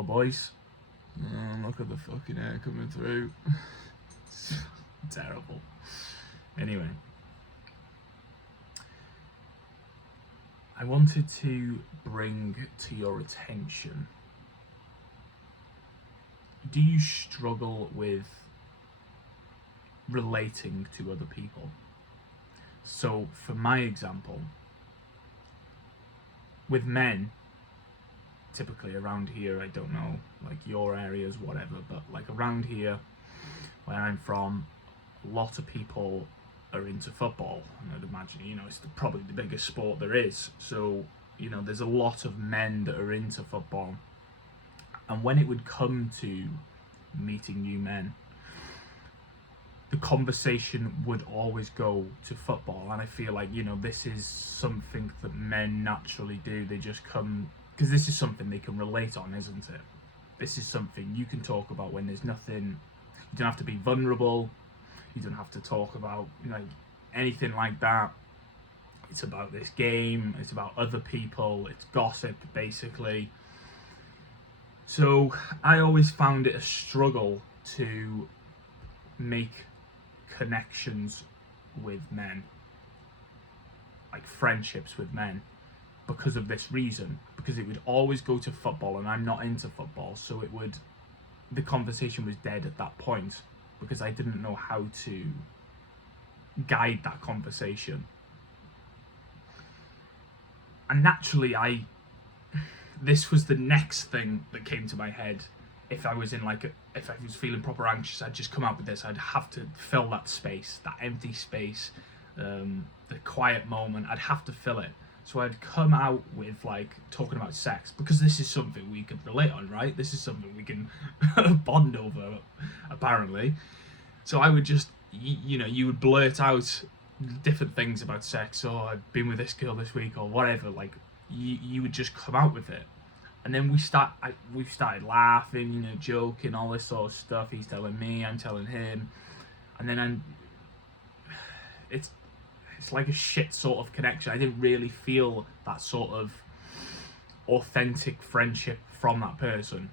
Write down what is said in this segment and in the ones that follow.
little boys. Look at the fucking air coming through. Terrible. Anyway, I wanted to bring to your attention, do you struggle with relating to other people? So for my example, with men, typically around here, I don't know, like your areas, whatever, but like around here where I'm from, a lot of people are into football, and I'd imagine, it's probably the biggest sport there is. So, there's a lot of men that are into football. And when it would come to meeting new men, the conversation would always go to football. And I feel like, this is something that men naturally do. They just come, because this is something they can relate on, isn't it? This is something you can talk about when there's nothing, you don't have to be vulnerable. You don't have to talk about anything like that. It's about this game. It's about other people. It's gossip, basically. So I always found it a struggle to make connections with men, like friendships with men, because of this reason. Because it would always go to football, and I'm not into football, so the conversation was dead at that point, because I didn't know how to guide that conversation. And naturally, this was the next thing that came to my head. If I was feeling proper anxious, I'd just come out with this. I'd have to fill that space, that empty space, the quiet moment. I'd have to fill it. So I'd come out with talking about sex, because this is something we can relate on, right? This is something we can bond over, apparently. So I would just, you would blurt out different things about sex, or I've been with this girl this week, or whatever. You would just come out with it. And then we started laughing, joking, all this sort of stuff. He's telling me, I'm telling him. And then it's like a shit sort of connection. I didn't really feel that sort of authentic friendship from that person.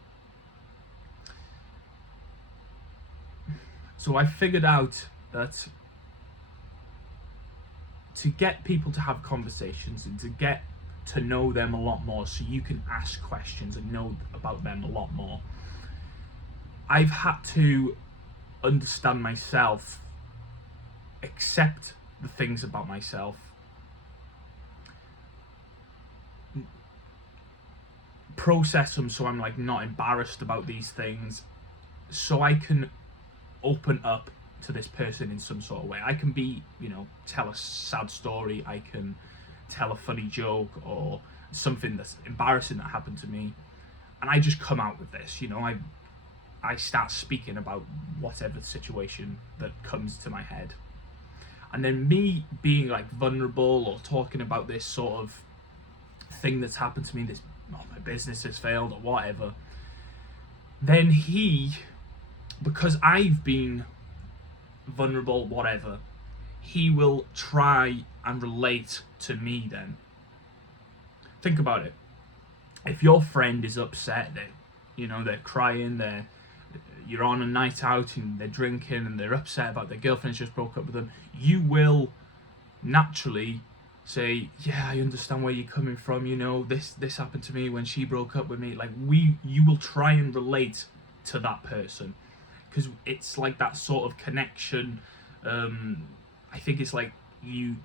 So I figured out that to get people to have conversations and to get to know them a lot more, so you can ask questions and know about them a lot more, I've had to understand myself, accept the things about myself, process them so I'm not embarrassed about these things, so I can open up to this person in some sort of way. I can be, tell a sad story, I can tell a funny joke, or something that's embarrassing that happened to me, and I just come out with this, I start speaking about whatever situation that comes to my head. And then me being vulnerable, or talking about this sort of thing that's happened to me, my business has failed or whatever, then because I've been vulnerable, whatever, he will try and relate to me then. Think about it. If your friend is upset, they're crying, you're on a night out and they're drinking and they're upset about their girlfriend's just broke up with them, you will naturally say, yeah, I understand where you're coming from, this happened to me when she broke up with me. You will try and relate to that person, because it's that sort of connection. I think it's you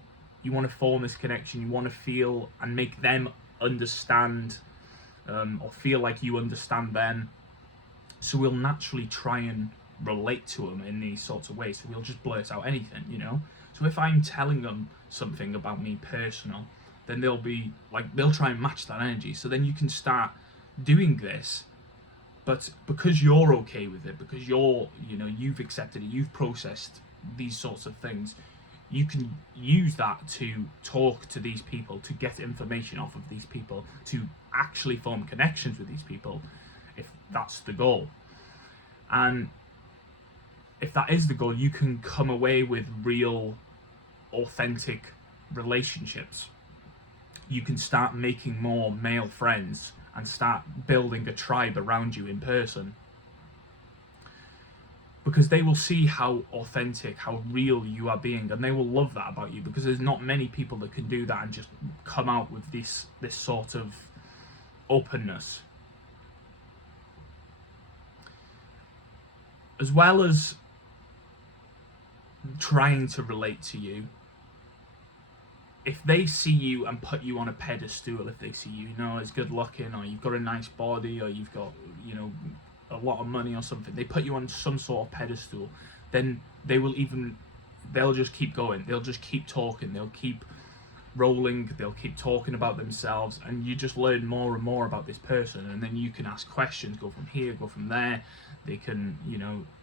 want to form this connection, you want to feel and make them understand, or feel like you understand them. So we'll naturally try and relate to them in these sorts of ways. So we'll just blurt out anything, So if I'm telling them something about me personal, then they'll try and match that energy. So then you can start doing this, but because you're okay with it, because you've accepted it, you've processed these sorts of things, you can use that to talk to these people, to get information off of these people, to actually form connections with these people, if that's the goal. And if that is the goal, you can come away with real, authentic relationships. You can start making more male friends, and start building a tribe around you in person. Because they will see how authentic, how real you are being, and they will love that about you, because there's not many people that can do that and just come out with this sort of openness. As well as trying to relate to you, if they see you and put you on a pedestal, if they see you, as good looking, or you've got a nice body, or you've got, a lot of money or something, they put you on some sort of pedestal, then they'll just keep going, they'll just keep talking, they'll keep rolling, they'll keep talking about themselves, and you just learn more and more about this person, and then you can ask questions, go from here, go from there. They can,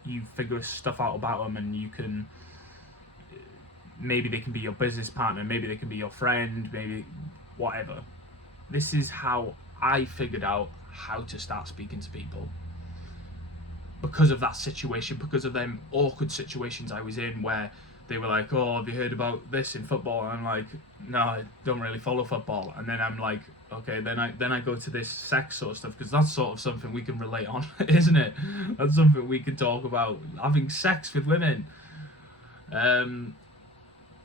you figure stuff out about them, and you can, maybe they can be your business partner, maybe they can be your friend, maybe whatever. This is how I figured out how to start speaking to people. Because of that situation, because of them awkward situations I was in where they were like, oh, have you heard about this in football? And I'm like, no, I don't really follow football. And then I'm like, okay, then I go to this sex sort of stuff, because that's sort of something we can relate on, isn't it? That's something we can talk about, having sex with women.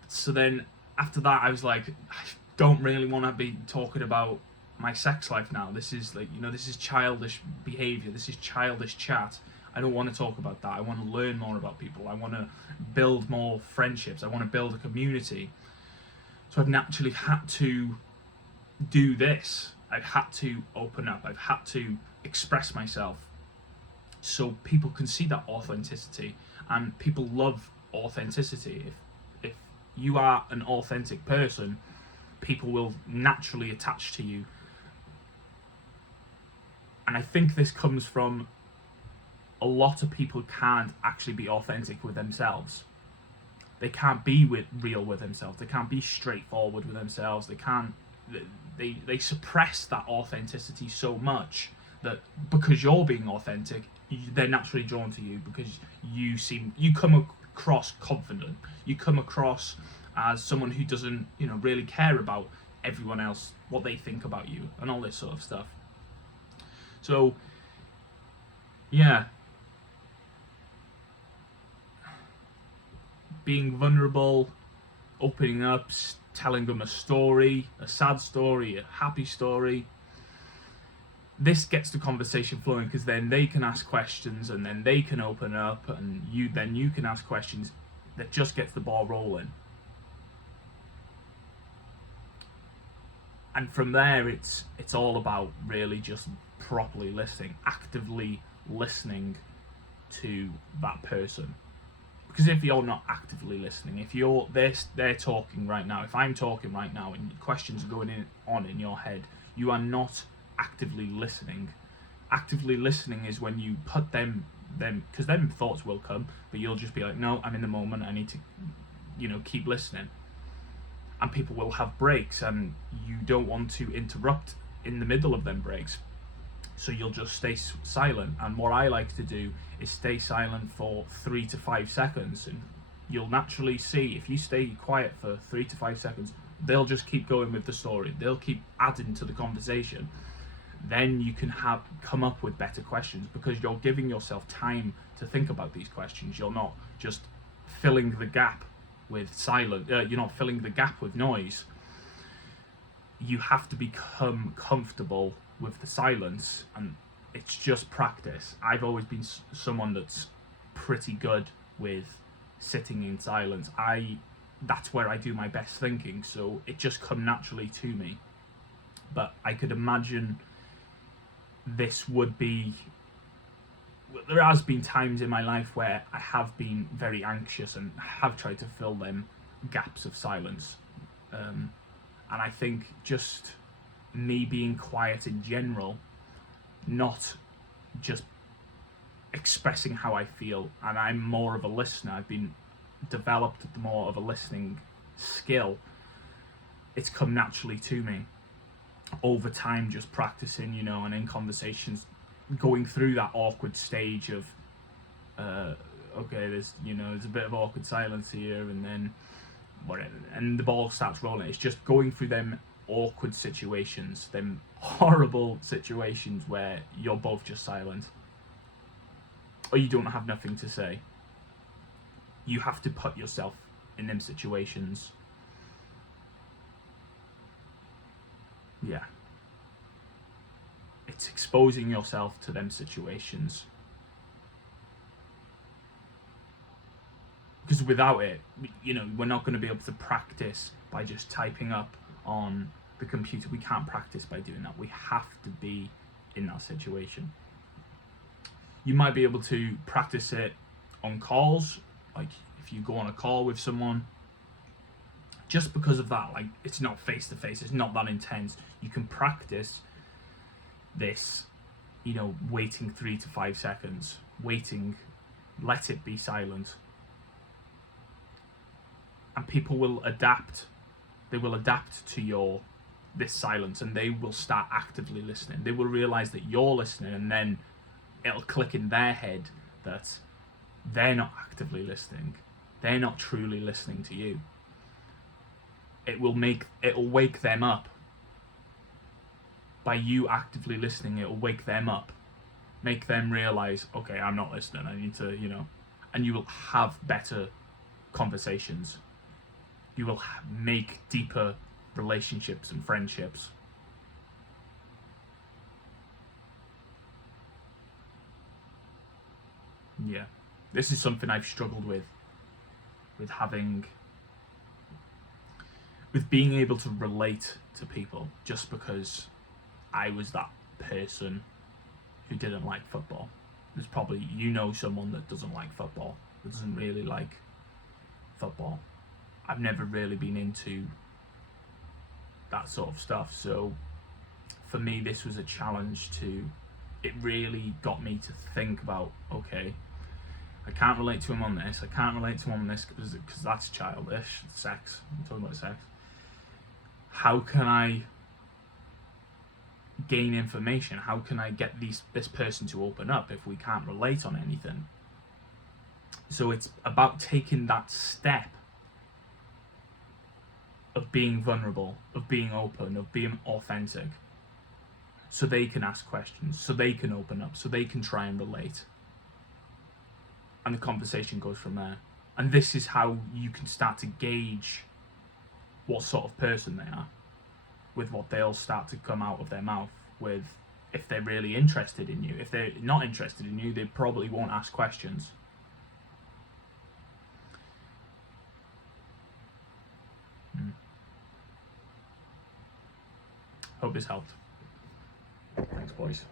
So then after that, I was like, I don't really want to be talking about my sex life now. This is like, this is childish behavior. This is childish chat. I don't want to talk about that. I want to learn more about people. I want to build more friendships. I want to build a community. So I've naturally had to do this. I've had to open up. I've had to express myself so people can see that authenticity. And people love authenticity. If you are an authentic person, people will naturally attach to you. And I think this comes from a lot of people can't actually be authentic with themselves. They can't be real with themselves. They can't be straightforward with themselves. They can't. They suppress that authenticity so much that because you're being authentic, they're naturally drawn to you, because you come across confident. You come across as someone who doesn't really care about everyone else, what they think about you, and all this sort of stuff. So yeah, being vulnerable, opening up, telling them a story, a sad story, a happy story. This gets the conversation flowing, because then they can ask questions, and then they can open up, and you can ask questions. That just gets the ball rolling. And from there, it's all about really just properly listening, actively listening to that person. Because if you're not actively listening, if they're talking right now, if I'm talking right now and questions are going on in your head, you are not actively listening. Actively listening is when you put them, because them thoughts will come, but you'll just be like, no, I'm in the moment, I need to, keep listening. And people will have breaks, and you don't want to interrupt in the middle of them breaks. So you'll just stay silent. And what I like to do is stay silent for 3 to 5 seconds. And you'll naturally see, if you stay quiet for 3 to 5 seconds, they'll just keep going with the story. They'll keep adding to the conversation. Then you can come up with better questions, because you're giving yourself time to think about these questions. You're not just filling the gap with silence. You're not filling the gap with noise. You have to become comfortable with the silence, and it's just practice. I've always been someone that's pretty good with sitting in silence. That's where I do my best thinking, so it just come naturally to me. But I could imagine this would be, there has been times in my life where I have been very anxious and have tried to fill them gaps of silence, and I think just me being quiet in general, not just expressing how I feel, and I'm more of a listener. I've been developed more of a listening skill. It's come naturally to me over time, just practicing, and in conversations, going through that awkward stage of okay, there's a bit of awkward silence here, and then whatever, and the ball starts rolling. It's just going through them awkward situations, them horrible situations where you're both just silent or you don't have nothing to say. You have to put yourself in them situations. Yeah. It's exposing yourself to them situations. Because without it, we're not going to be able to practice by just typing up on the computer. We can't practice by doing that. We have to be in that situation. You might be able to practice it on calls, like if you go on a call with someone. Just because of that, like, it's not face to face, it's not that intense. You can practice this, waiting 3 to 5 seconds, let it be silent. And people will adapt. They will adapt to this silence, and they will start actively listening. They will realize that you're listening, and then it'll click in their head that they're not actively listening. They're not truly listening to you. It'll wake them up. By you actively listening, it'll wake them up. Make them realize, okay, I'm not listening. I need to, and you will have better conversations. You will make deeper relationships and friendships. Yeah. This is something I've struggled with being able to relate to people, just because I was that person who didn't like football. There's probably, someone that doesn't like football, that doesn't really like football. I've never really been into that sort of stuff. So for me, this was a challenge it really got me to think about, okay, I can't relate to him on this. I can't relate to him on this because that's childish. Sex. I'm talking about sex. How can I gain information? How can I get this person to open up if we can't relate on anything? So it's about taking that step of being vulnerable, of being open, of being authentic, so they can ask questions, so they can open up, so they can try and relate. And the conversation goes from there. And this is how you can start to gauge what sort of person they are, with what they'll start to come out of their mouth with. If they're really interested in you. If they're not interested in you, they probably won't ask questions. Hope this helped. Thanks, boys.